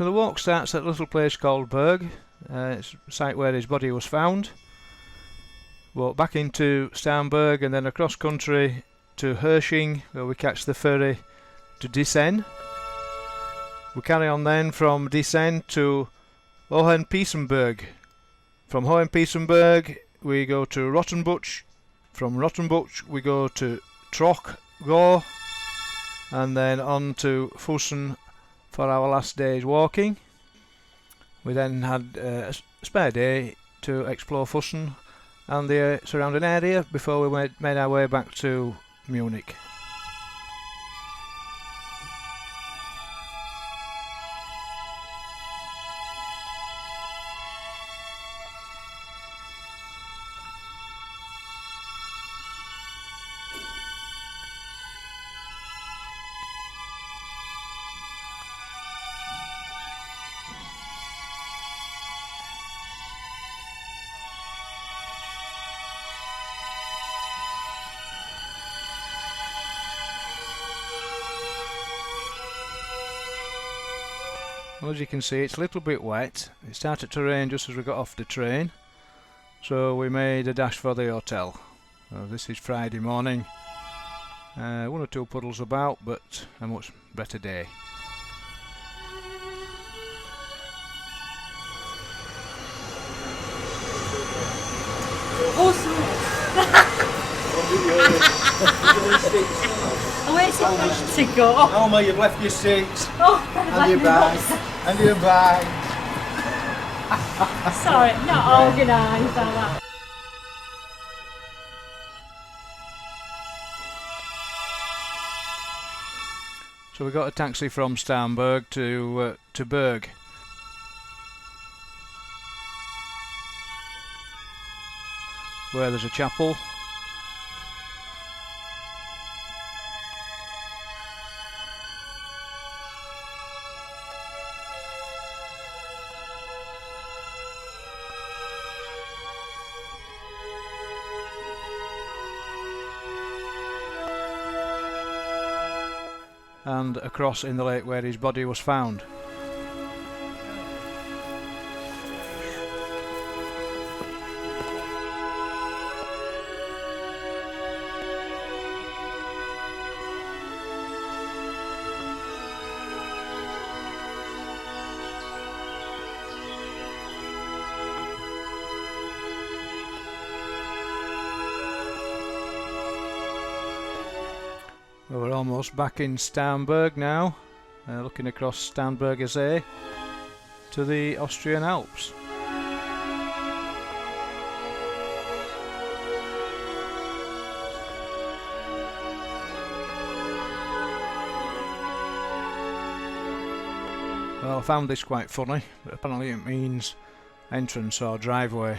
So the walk starts at a little place called Berg. It's the site where his body was found. Walk back into Starnberg and then across country to Hersching, where we catch the ferry to Dissen. We carry on then from Dissen to Hohenpiesenberg. From Hohenpiesenberg we go to Rottenbuch. From Rottenbuch we go to Trochgau, and then on to Fussen for our last day's walking. We then had a spare day to explore Fussen and the surrounding area before we made our way back to Munich. Well, as you can see, it's a little bit wet. It started to rain just as we got off the train, so we made a dash for the hotel. This is Friday morning. One or two puddles about, but a much better day. Oh, where's it to go? Alma, you've left your seats. Oh, And your bag. And your bag. Sorry, not organised like that. So we got a taxi from Starnberg to Berg. Where there's a chapel. And across in the lake where his body was found. Well, we're almost back in Starnberg now, looking across Starnberger See to the Austrian Alps. Well, I found this quite funny, but apparently it means entrance or driveway.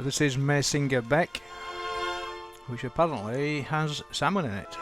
This is Mesinger Beck, which apparently has salmon in it.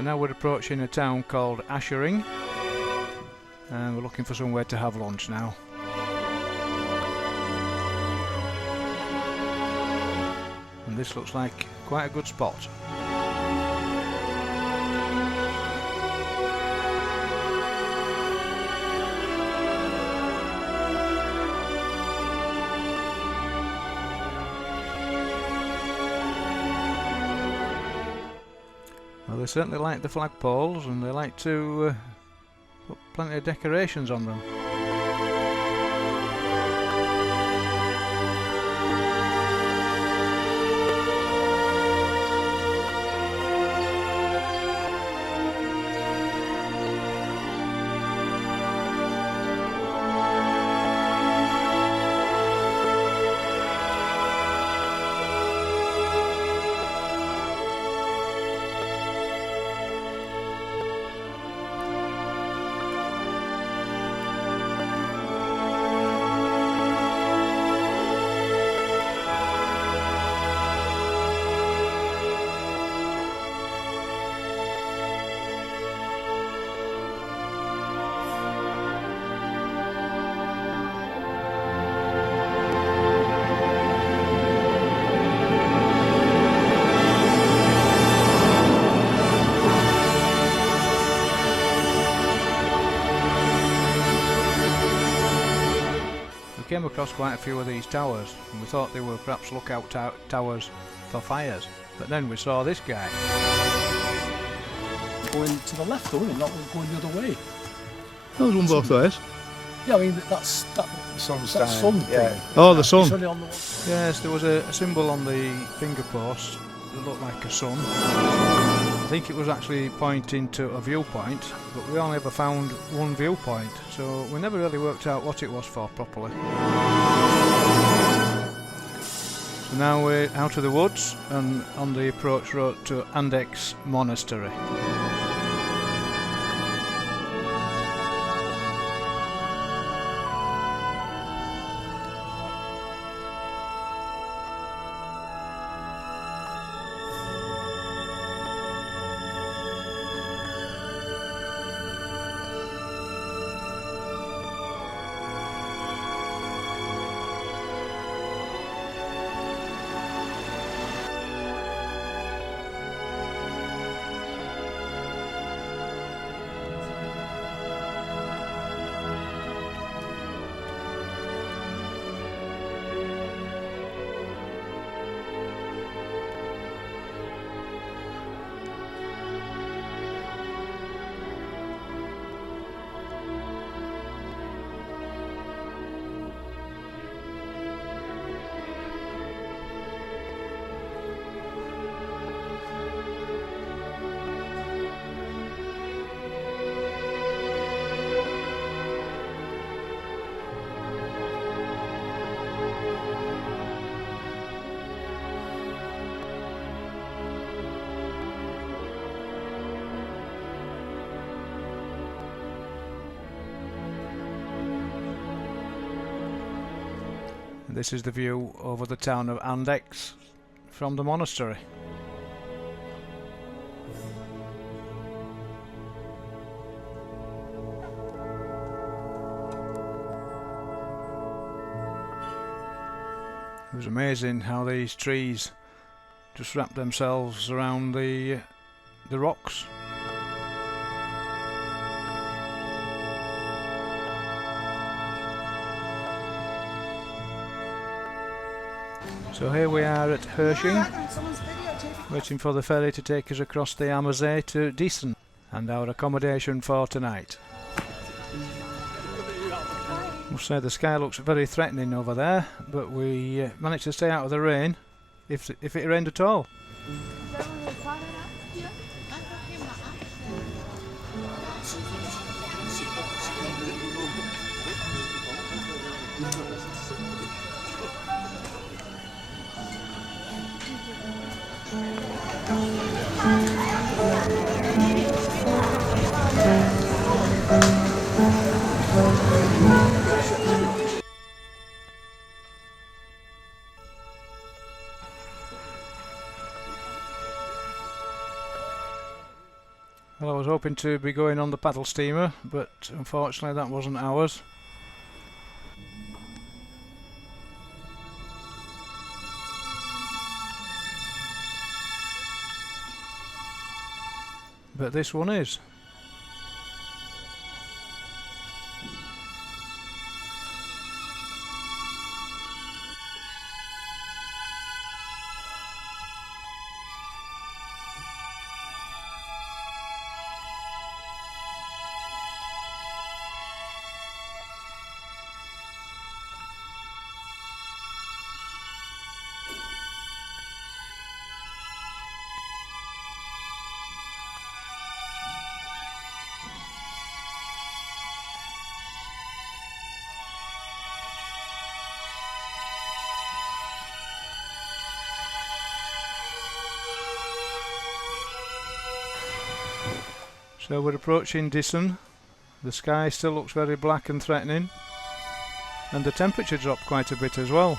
So now we're approaching a town called Ashering, and we're looking for somewhere to have lunch now. And this looks like quite a good spot. Well, they certainly like the flagpoles, and they like to put plenty of decorations on them. We came across quite a few of these towers, and we thought they were perhaps lookout towers for fires, but then we saw this guy. Going to the left, though, and not going the other way. There's one both ways. Yeah, I mean that's that sun thing. Yeah. Oh, the It's sun. only on the one. Yes, there was a symbol on the finger post that looked like a sun. I think it was actually pointing to a viewpoint, but we only ever found one viewpoint, so we never really worked out what it was for properly. So now we're out of the woods and on the approach road to Andex Monastery. This is the view over the town of Andex from the monastery. It was amazing how these trees just wrap themselves around the rocks. So here we are at Hershing, waiting for the ferry to take us across the Ammersee to Diesen, and our accommodation for tonight. I must say the sky looks very threatening over there, but we managed to stay out of the rain, if it rained at all. Well, I was hoping to be going on the paddle steamer, but unfortunately that wasn't ours. But this one is. So we're approaching Disson. The sky still looks very black and threatening, and the temperature dropped quite a bit as well.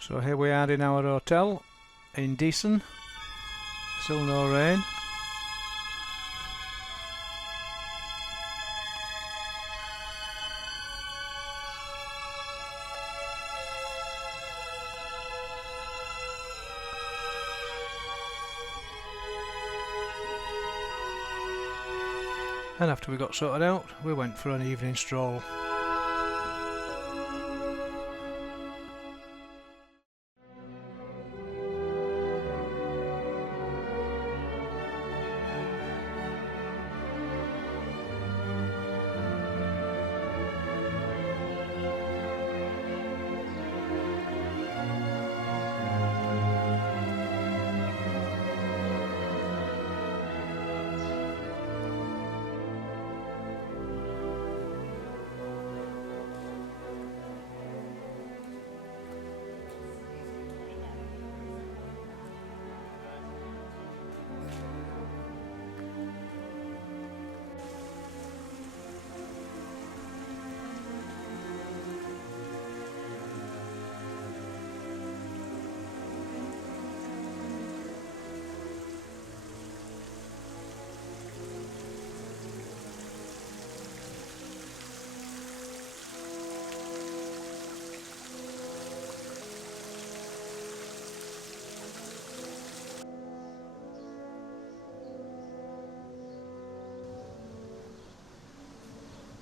So here we are in our hotel in Disson. Still no rain. And after we got sorted out, we went for an evening stroll.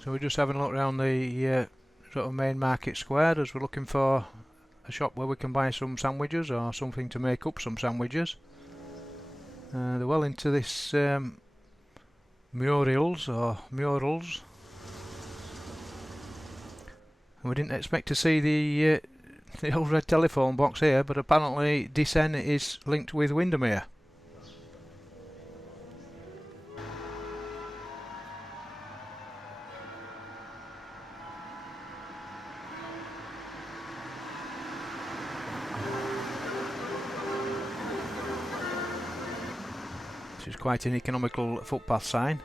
So we're just having a look around the sort of main market square as we're looking for a shop where we can buy some sandwiches or something to make up some sandwiches. They're well into this murals. And we didn't expect to see the old red telephone box here, but apparently Disson is linked with Windermere. Which is quite an economical footpath sign.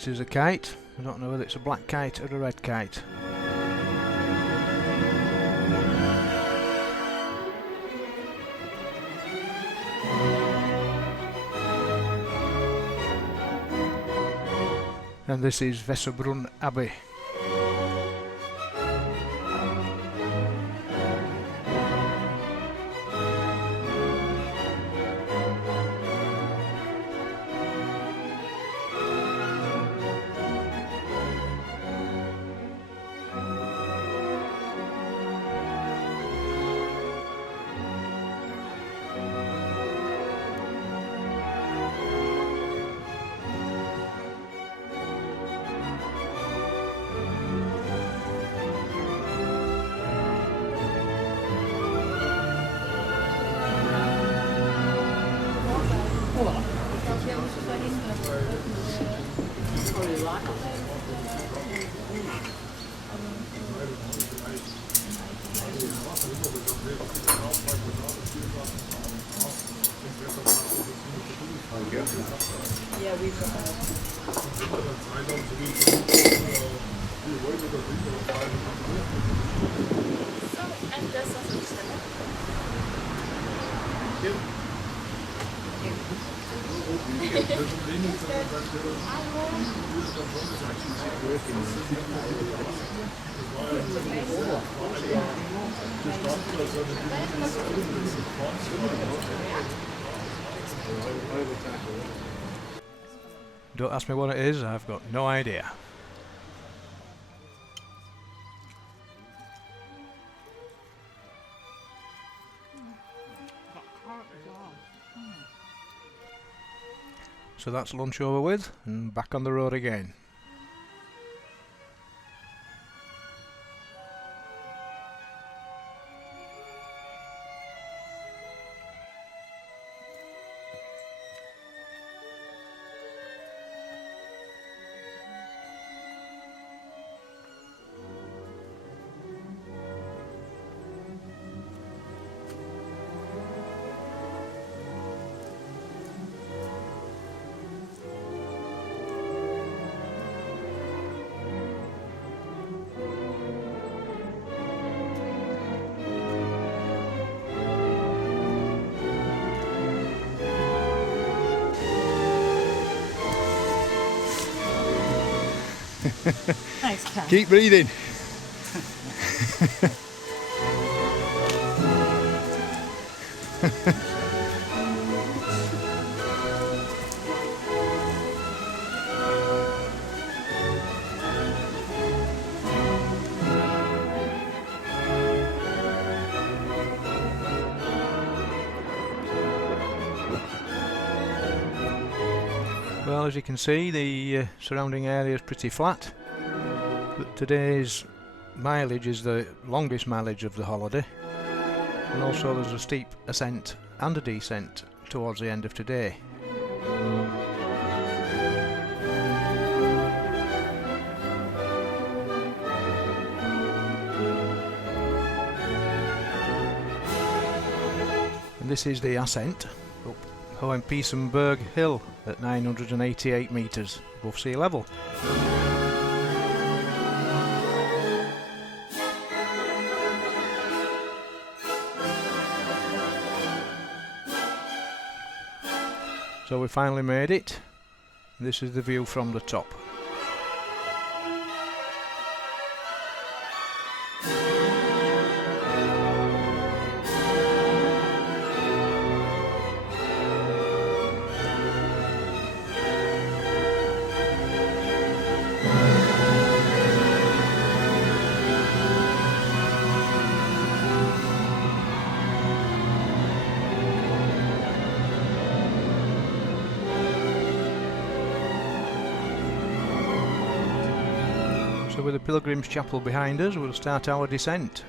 This is a kite. I don't know whether it's a black kite or a red kite. And this is Vesserbrunn Abbey. Don't ask me what it is, I've got no idea. So that's lunch over with, and back on the road again. Thanks, Ken. Keep breathing. Well, as you can see, the surrounding area is pretty flat, but today's mileage is the longest mileage of the holiday, and also there's a steep ascent and a descent towards the end of today. And this is the ascent up Hohenpiesenberg Hill at 988 metres above sea level. So we finally made it. This is the view from the top. So with the Pilgrim's Chapel behind us, we'll start our descent.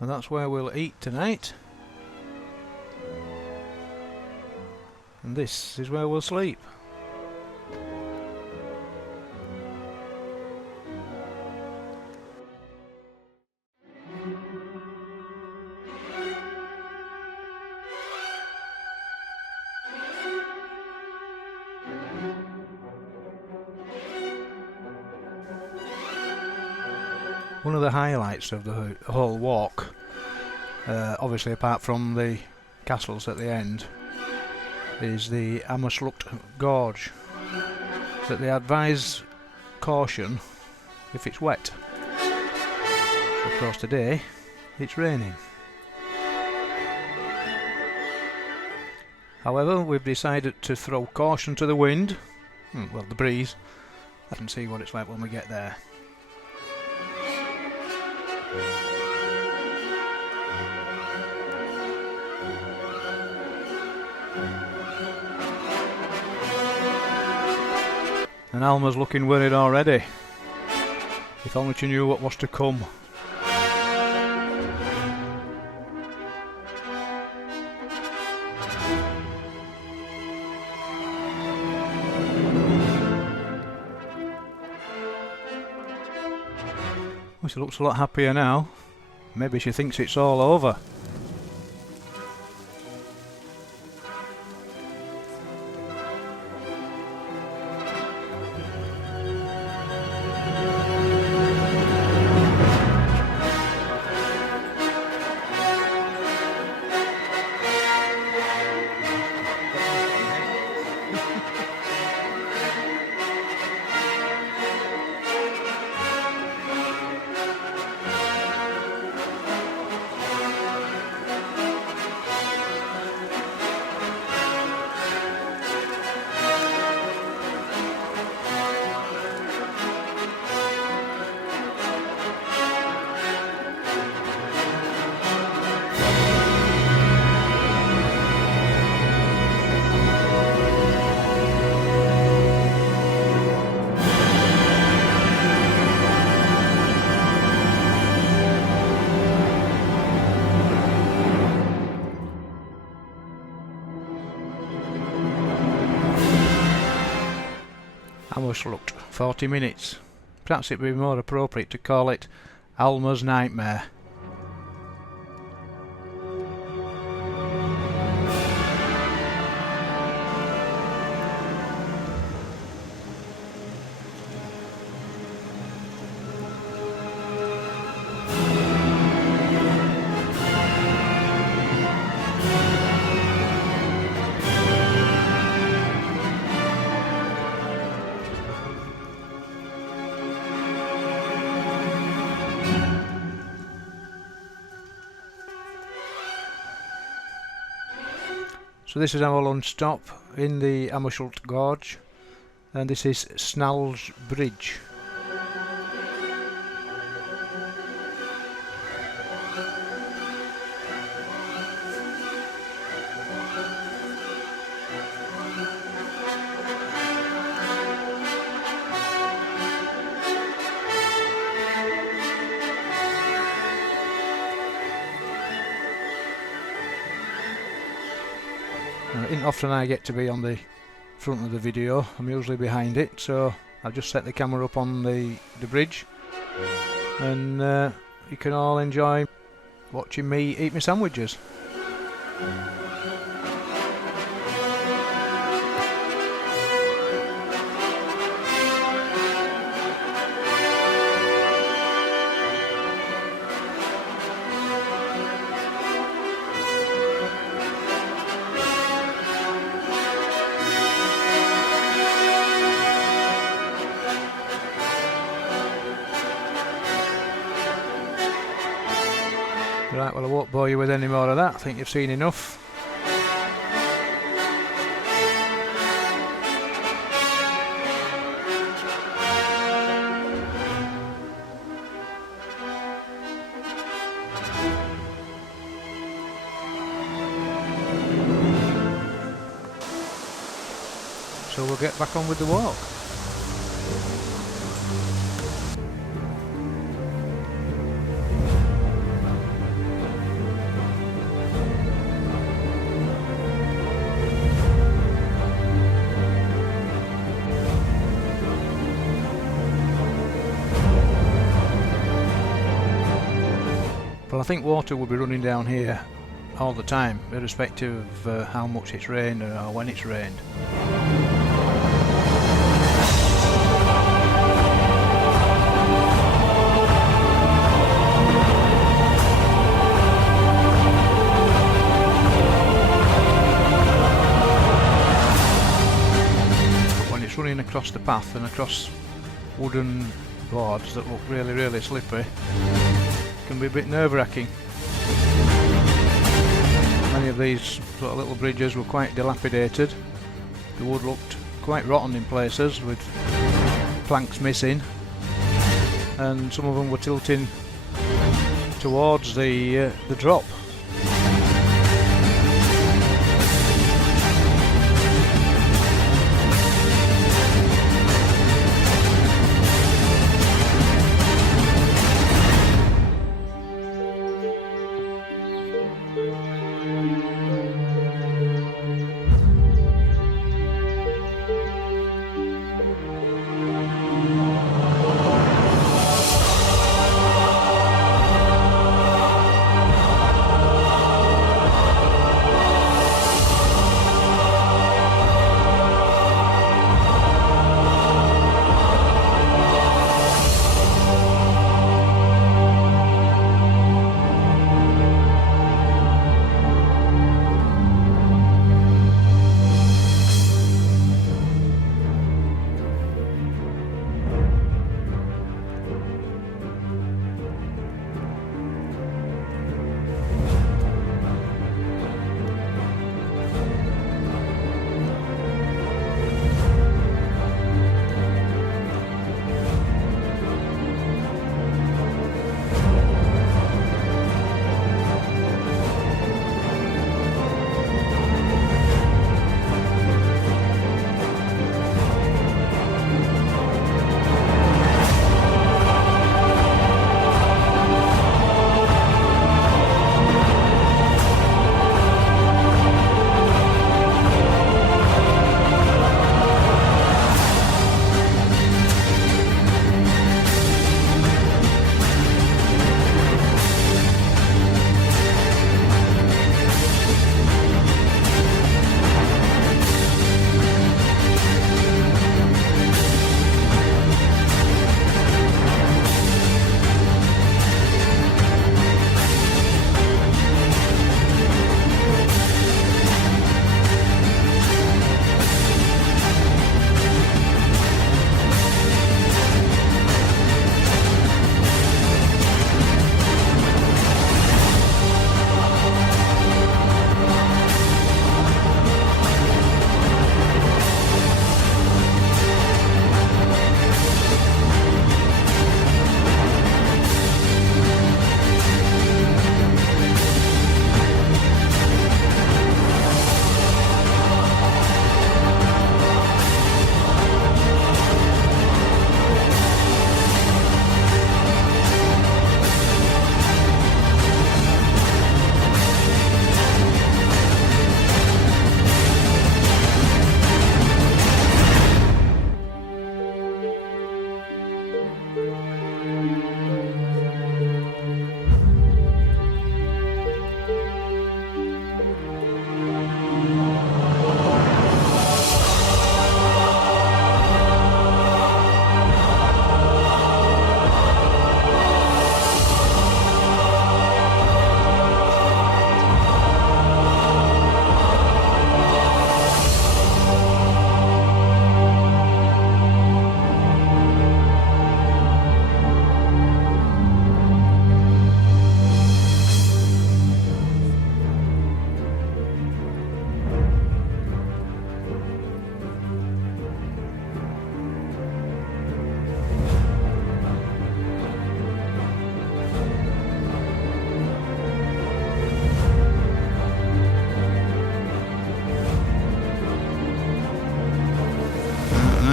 And that's where we'll eat tonight. And this is where we'll sleep. One of the highlights of the whole walk, obviously apart from the castles at the end, is the Amersloot Gorge. That they advise caution if it's wet. So of course today it's raining. However, we've decided to throw caution to the wind, well, the breeze, and see what it's like when we get there. And Alma's looking worried already. If only she knew what was to come. Well, she looks a lot happier now. Maybe she thinks it's all over. Amersloot, 40 minutes. Perhaps it would be more appropriate to call it Alma's Nightmare. So this is our lunch stop in the Amersloot Gorge, and this is Snalge Bridge. It isn't often I get to be on the front of the video. I'm usually behind it, so I've just set the camera up on the bridge, and you can all enjoy watching me eat my sandwiches. Right, well I won't bore you with any more of that. I think you've seen enough. So we'll get back on with the walk. Well, I think water will be running down here all the time, irrespective of how much it's rained or when it's rained. It's running across the path and across wooden boards that look really, really slippery. It can be a bit nerve-wracking. Many of these sort of little bridges were quite dilapidated. The wood looked quite rotten in places with planks missing, and some of them were tilting towards the drop.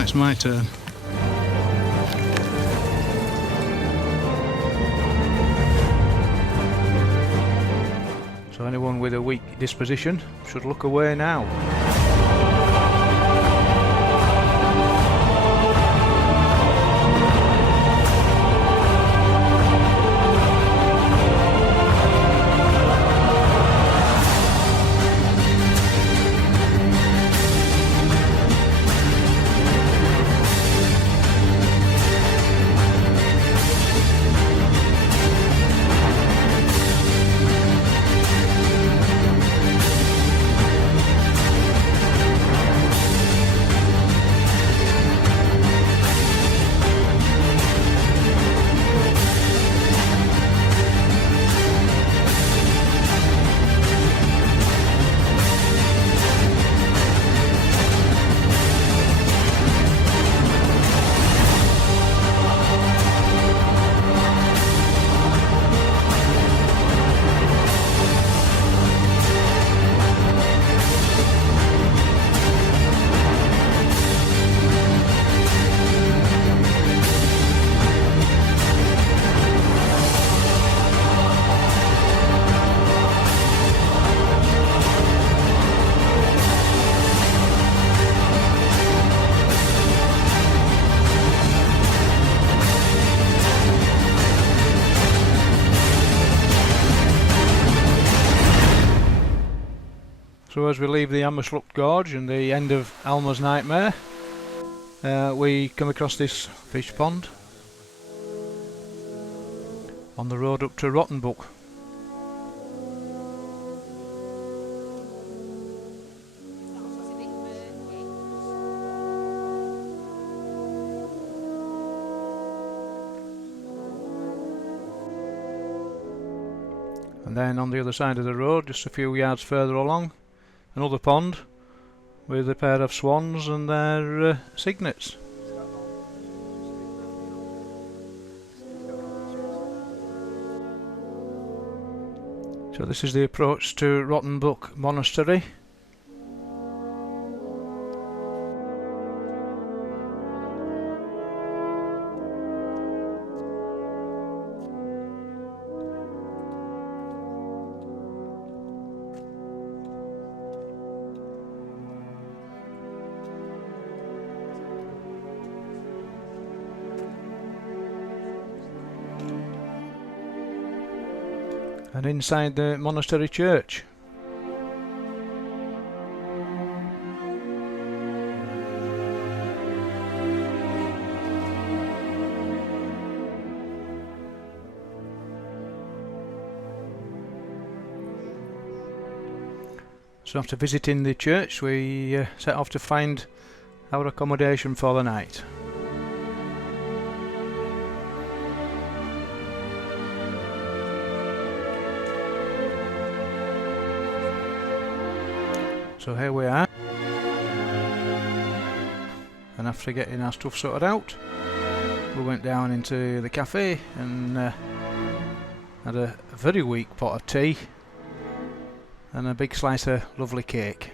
It's my turn. So anyone with a weak disposition should look away now. So as we leave the Hammerslough Gorge and the end of Alma's Nightmare, we come across this fish pond on the road up to Rottenbuck. And then on the other side of the road, just a few yards further along, another pond with a pair of swans and their cygnets. So this is the approach to Rottenbuck Monastery. And inside the monastery church. So after visiting the church, we set off to find our accommodation for the night. So here we are, and after getting our stuff sorted out, we went down into the cafe and had a very weak pot of tea and a big slice of lovely cake.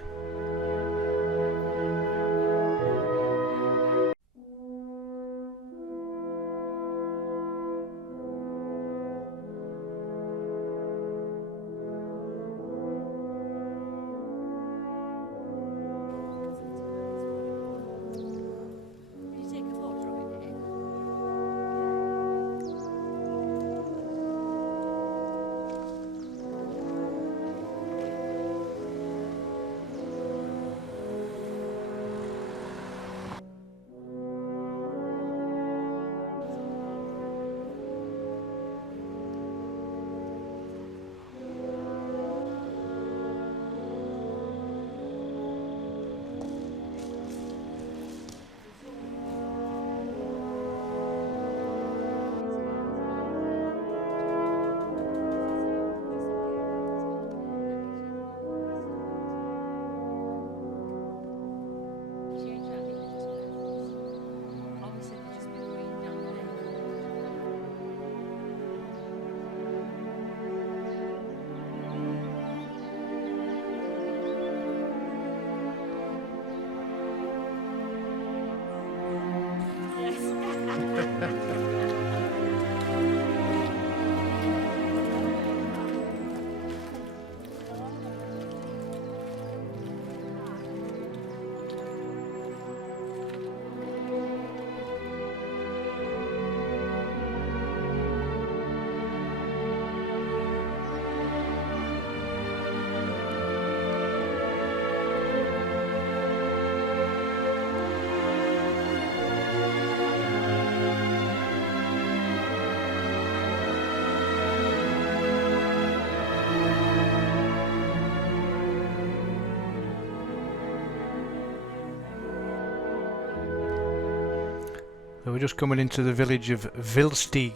So we're just coming into the village of Vilstig.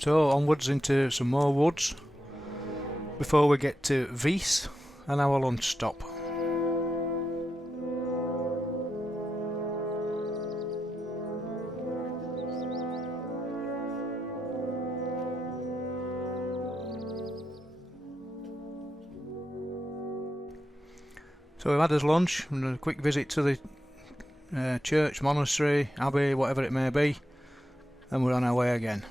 So onwards into some more woods before we get to Wies and our lunch stop. So we've had us lunch and a quick visit to the church, monastery, abbey, whatever it may be, and we're on our way again.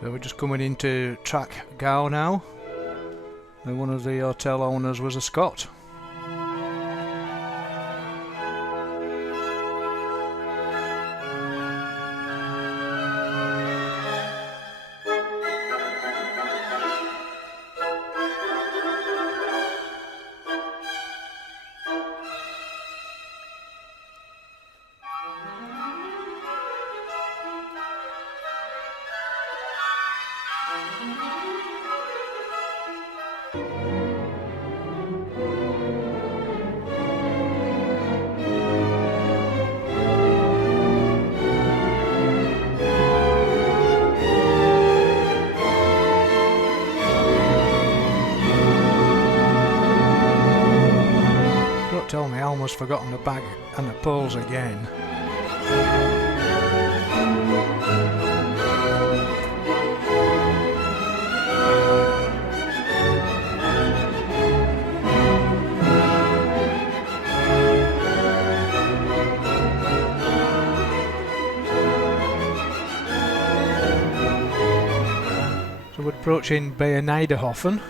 So we're just coming into Track Gow now, and one of the hotel owners was a Scot. Don't tell me I almost forgotten the bag and the poles again. So we're approaching Bayerneiderhofen,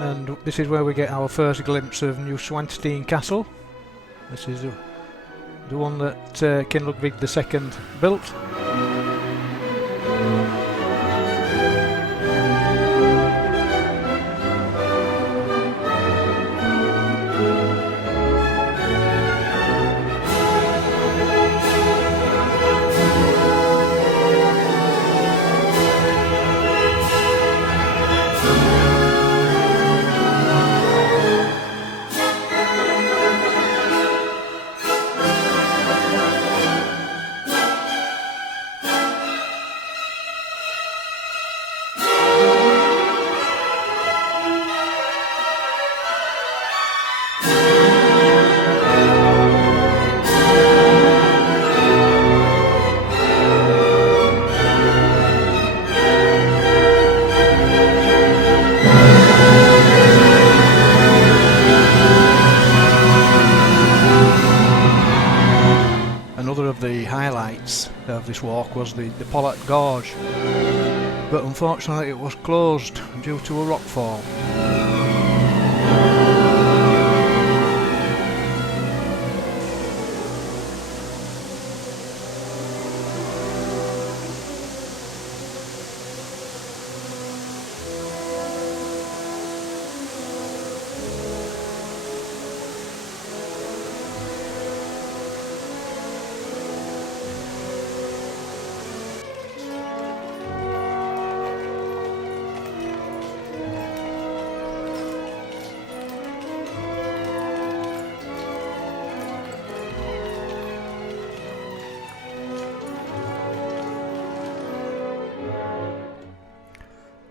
and this is where we get our first glimpse of New Schwanstein Castle. This is the one that King Ludwig II built. Another of the highlights of this walk was the Pollock Gorge, but unfortunately it was closed due to a rockfall.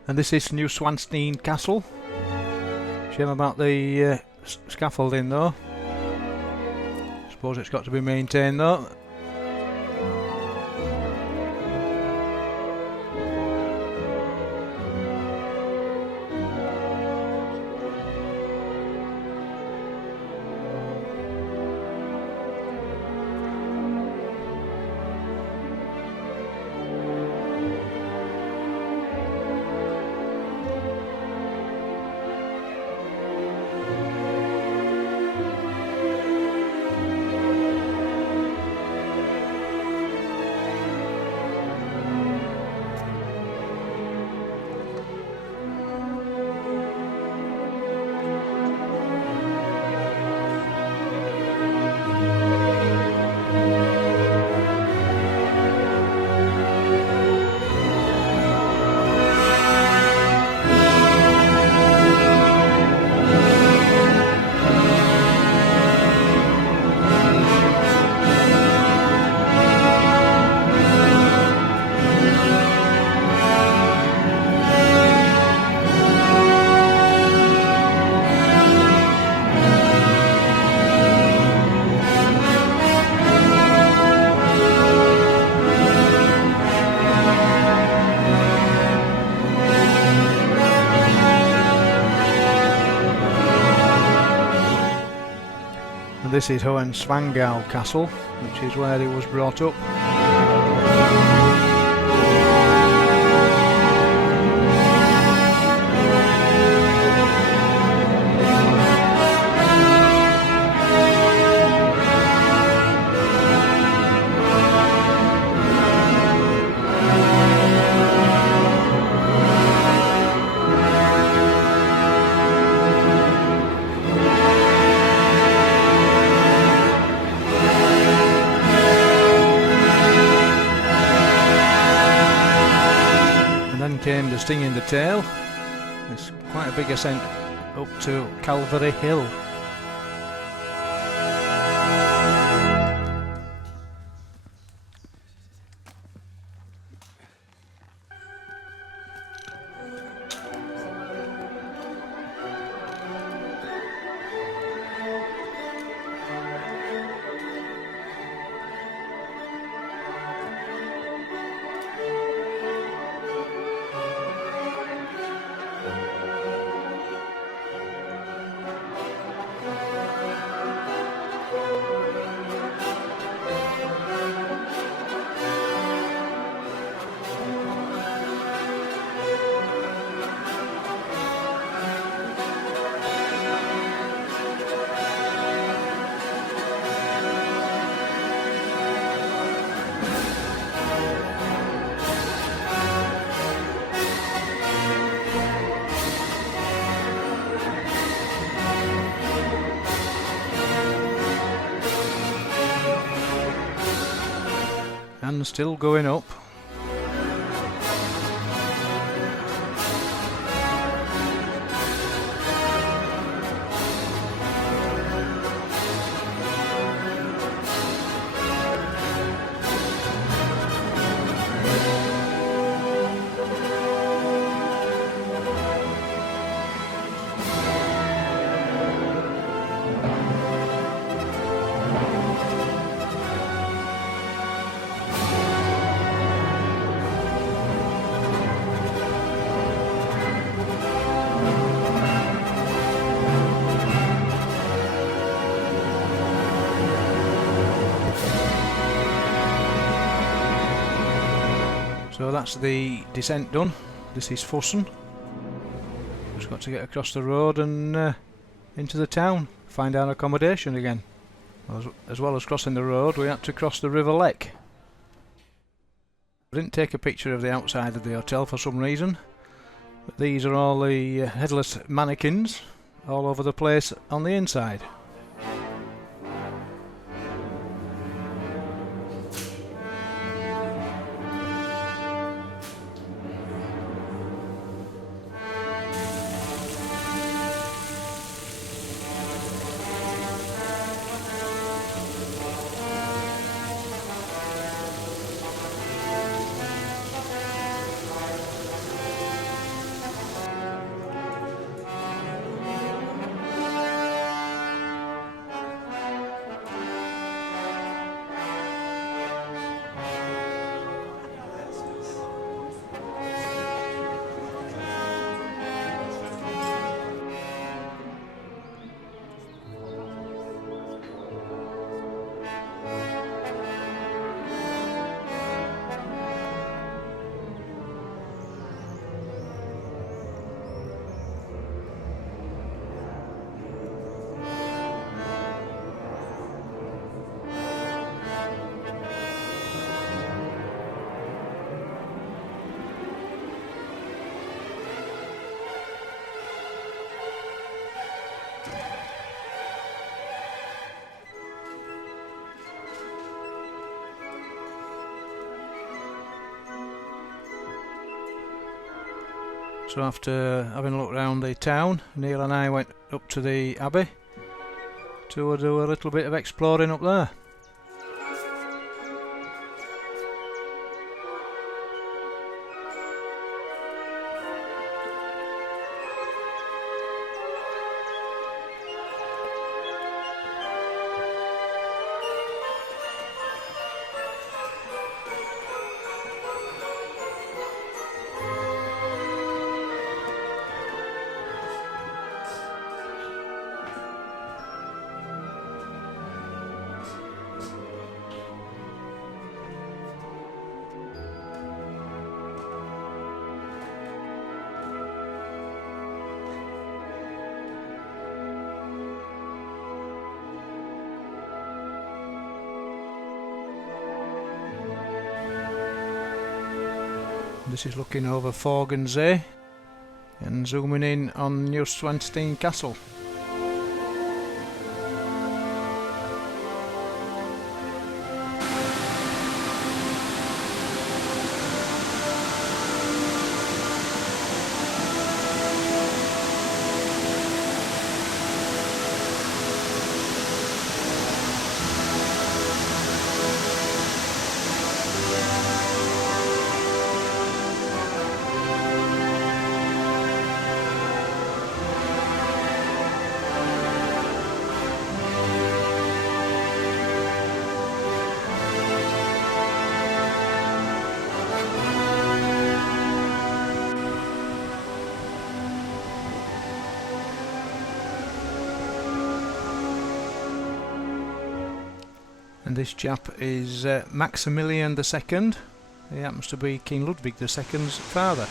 And this is New Schwanstein Castle. Shame about the scaffolding though. Suppose it's got to be maintained though. this is Hohenschwangau Castle, which is where he was brought up. Came the Sting in the Tail. It's quite a big ascent up to Calvary Hill. And still going up. So that's the descent done. This is Fussen. Just got to get across the road and into the town, find our accommodation again. As well as crossing the road, we had to cross the River Lech. I didn't take a picture of the outside of the hotel for some reason. But these are all the headless mannequins all over the place on the inside. So after having a look around the town, Neil and I went up to the Abbey to do a little bit of exploring up there. this is looking over Forgensee and zooming in on Neuschwanstein Castle. And this chap is Maximilian II. He happens to be King Ludwig II's father.